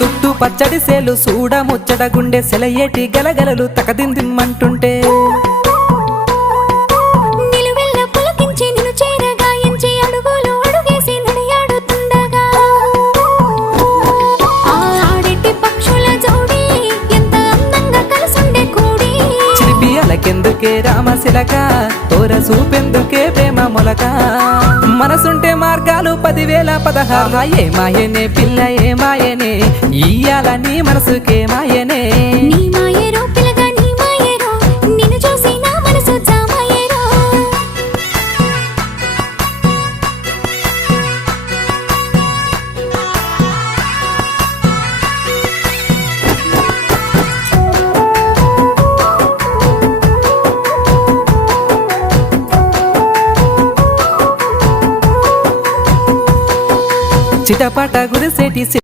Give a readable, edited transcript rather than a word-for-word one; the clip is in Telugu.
చుట్టూ పచ్చడి సేలు చూడ ముచ్చట గుండె సెలయేటి గలగలలు తకదిందిమ్మంటుంటే కెందుకే రామశిలక తోర చూపెందుకే ప్రేమ మొలక మనసుంటే మార్గాలు 10,016 ఏ మాయనే పిల్ల ఏ మాయనే ఇయ్యాల నీ మనసుకే మాయనే నీ మాయేరో పిల్లగా నీ మాయేరో నిన్ను చూసి నా మనసు జామాయేరో చిటపట గురిసేటి